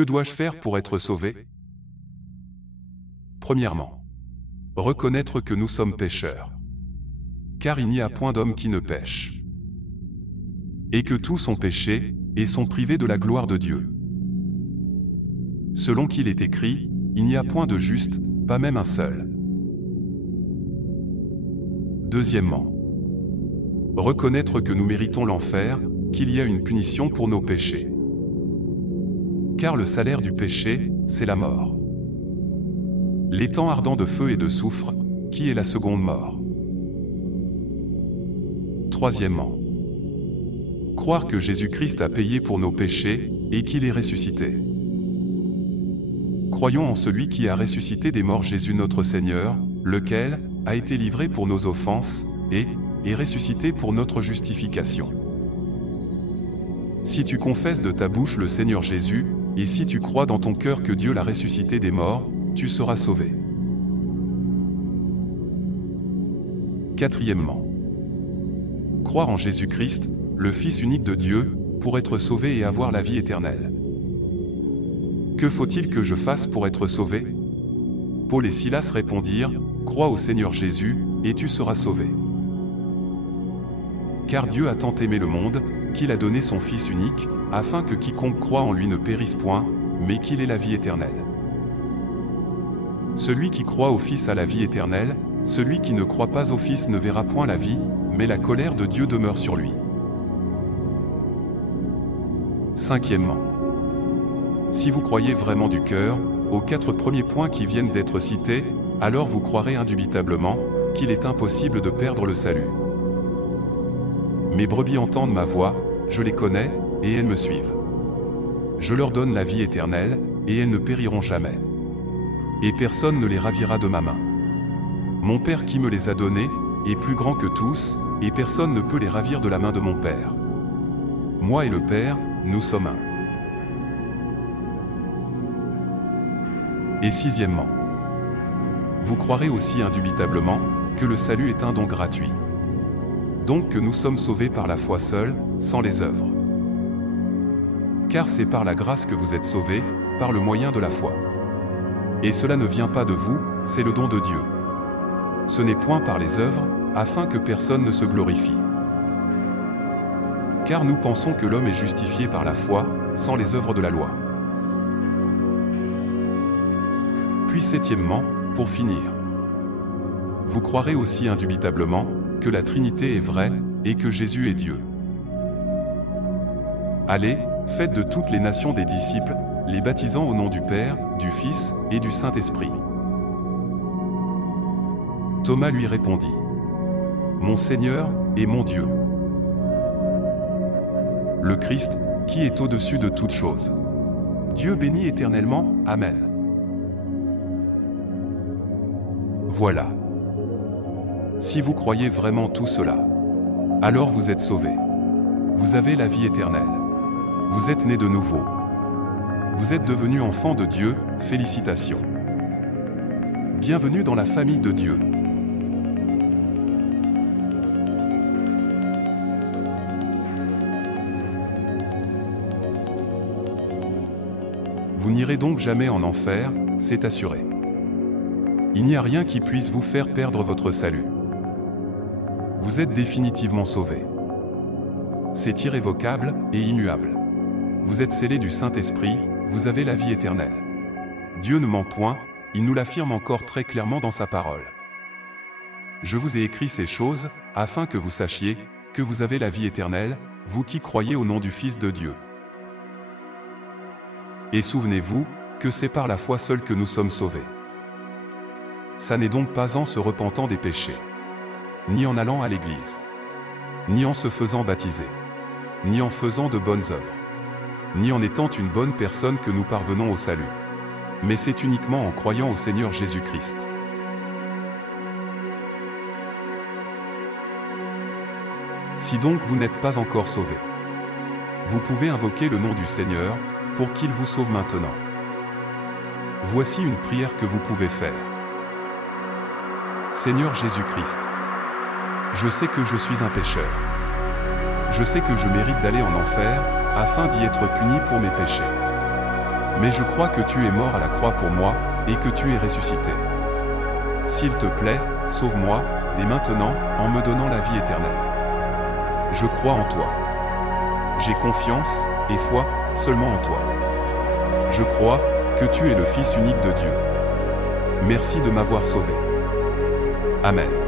Que dois-je faire pour être sauvé? Premièrement, reconnaître que nous sommes pécheurs. Car il n'y a point d'homme qui ne pêche. Et que tous ont péché, et sont privés de la gloire de Dieu. Selon qu'il est écrit, il n'y a point de juste, pas même un seul. Deuxièmement, reconnaître que nous méritons l'enfer, qu'il y a une punition pour nos péchés. Car le salaire du péché, c'est la mort. L'étang ardent de feu et de soufre, qui est la seconde mort. Troisièmement, croire que Jésus-Christ a payé pour nos péchés, et qu'il est ressuscité. Croyons en celui qui a ressuscité des morts Jésus notre Seigneur, lequel a été livré pour nos offenses, et est ressuscité pour notre justification. Si tu confesses de ta bouche le Seigneur Jésus, et si tu crois dans ton cœur que Dieu l'a ressuscité des morts, tu seras sauvé. Quatrièmement, croire en Jésus-Christ, le Fils unique de Dieu, pour être sauvé et avoir la vie éternelle. Que faut-il que je fasse pour être sauvé? Paul et Silas répondirent, crois au Seigneur Jésus, et tu seras sauvé. Car Dieu a tant aimé le monde, qu'il a donné son Fils unique, afin que quiconque croit en lui ne périsse point, mais qu'il ait la vie éternelle. Celui qui croit au Fils a la vie éternelle, celui qui ne croit pas au Fils ne verra point la vie, mais la colère de Dieu demeure sur lui. Cinquièmement, si vous croyez vraiment du cœur, aux 4 premiers points qui viennent d'être cités, alors vous croirez indubitablement qu'il est impossible de perdre le salut. Mes brebis entendent ma voix, je les connais, et elles me suivent. Je leur donne la vie éternelle, et elles ne périront jamais. Et personne ne les ravira de ma main. Mon Père qui me les a donnés est plus grand que tous, et personne ne peut les ravir de la main de mon Père. Moi et le Père, nous sommes un. Et sixièmement, vous croirez aussi indubitablement que le salut est un don gratuit. Donc que nous sommes sauvés par la foi seule, sans les œuvres. Car c'est par la grâce que vous êtes sauvés, par le moyen de la foi. Et cela ne vient pas de vous, c'est le don de Dieu. Ce n'est point par les œuvres, afin que personne ne se glorifie. Car nous pensons que l'homme est justifié par la foi, sans les œuvres de la loi. Puis septièmement, pour finir, vous croirez aussi indubitablement que la Trinité est vraie, et que Jésus est Dieu. Allez, faites de toutes les nations des disciples, les baptisant au nom du Père, du Fils et du Saint-Esprit. Thomas lui répondit, mon Seigneur et mon Dieu. Le Christ, qui est au-dessus de toutes choses. Dieu bénit éternellement, Amen. Voilà. Si vous croyez vraiment tout cela, alors vous êtes sauvés. Vous avez la vie éternelle. Vous êtes nés de nouveau. Vous êtes devenus enfants de Dieu, félicitations. Bienvenue dans la famille de Dieu. Vous n'irez donc jamais en enfer, c'est assuré. Il n'y a rien qui puisse vous faire perdre votre salut. Vous êtes définitivement sauvés. C'est irrévocable et immuable. Vous êtes scellés du Saint-Esprit, vous avez la vie éternelle. Dieu ne ment point, il nous l'affirme encore très clairement dans sa parole. Je vous ai écrit ces choses, afin que vous sachiez que vous avez la vie éternelle, vous qui croyez au nom du Fils de Dieu. Et souvenez-vous que c'est par la foi seule que nous sommes sauvés. Ça n'est donc pas en se repentant des péchés, ni en allant à l'église, ni en se faisant baptiser, ni en faisant de bonnes œuvres, ni en étant une bonne personne que nous parvenons au salut. Mais c'est uniquement en croyant au Seigneur Jésus-Christ. Si donc vous n'êtes pas encore sauvés, vous pouvez invoquer le nom du Seigneur, pour qu'il vous sauve maintenant. Voici une prière que vous pouvez faire. Seigneur Jésus-Christ, je sais que je suis un pécheur. Je sais que je mérite d'aller en enfer, afin d'y être puni pour mes péchés. Mais je crois que tu es mort à la croix pour moi, et que tu es ressuscité. S'il te plaît, sauve-moi, dès maintenant, en me donnant la vie éternelle. Je crois en toi. J'ai confiance, et foi, seulement en toi. Je crois que tu es le Fils unique de Dieu. Merci de m'avoir sauvé. Amen.